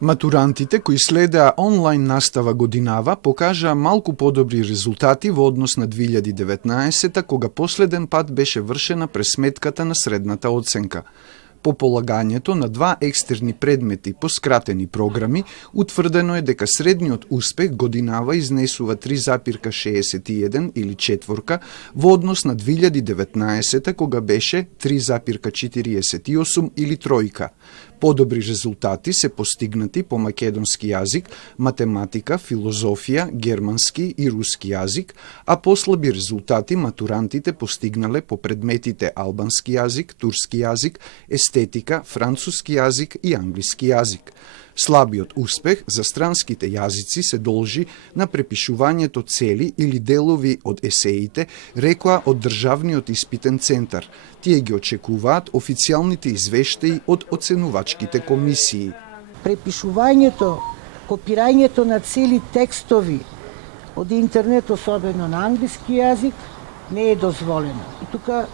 Матурантите кои следеа онлайн настава годинава покажаа малку подобри резултати во однос на 2019 кога последен пат беше вршена пресметката на средната оценка. По полагањето на два екстерни предмети по скратени програми, утврдено е дека средниот успех годинава изнесува 3,61 или четворка во однос на 2019 кога беше 3,48 или тројка. Подобри резултати се постигнати по македонски јазик, математика, филозофија, германски и руски јазик, а послаби резултати матурантите постигнале по предметите албански јазик, турски јазик, естетика, француски јазик и англиски јазик. Слабиот успех за странските јазици се должи на препишувањето цели или делови од есеите, рекоа од Државниот испитен центар. Тие ги очекуваат официјалните извештаи од оценувачките комисии. Препишувањето, копирањето на цели текстови од интернет, особено на англиски јазик, не е дозволено. И тука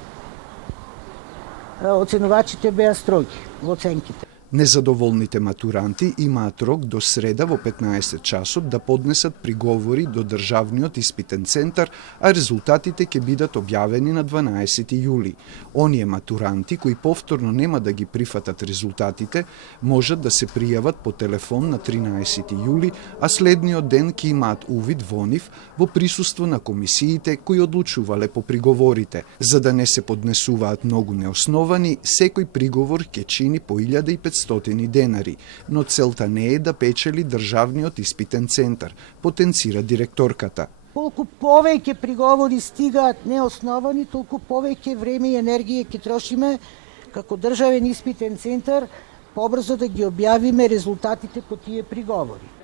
оценувачите беа строги во оценките. Незадоволните матуранти имаат рок до среда во 15 часот да поднесат приговори до Државниот испитен центар, а резултатите ќе бидат објавени на 12 јули. Оние матуранти кои повторно нема да ги прифатат резултатите, можат да се пријават по телефон на 13 јули, а следниот ден ќе имаат увид во нив во присуство на комисиите кои одлучувале по приговорите. За да не се поднесуваат многу неосновани, секој приговор ќе чини по 1500 денари, но целта не е да печели Државниот испитен центар, потенцира директорката. Колку повеќе приговори стигаат неосновани, толку повеќе време и енергија ќе трошиме како Државен испитен центар побрзо да ги објавиме резултатите по тие приговори.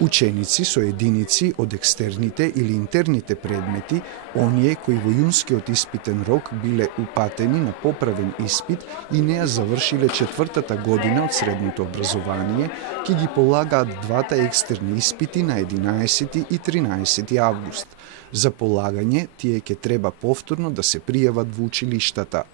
Ученици со единици од екстерните или интерните предмети, оние кои во јунскиот испитен рок биле упатени на поправен испит и не ја завршиле четвртата година од средното образование, ќе ги полагаат двата екстерни испити на 11 и 13 август. За полагање, тие ќе треба повторно да се пријават во училиштата.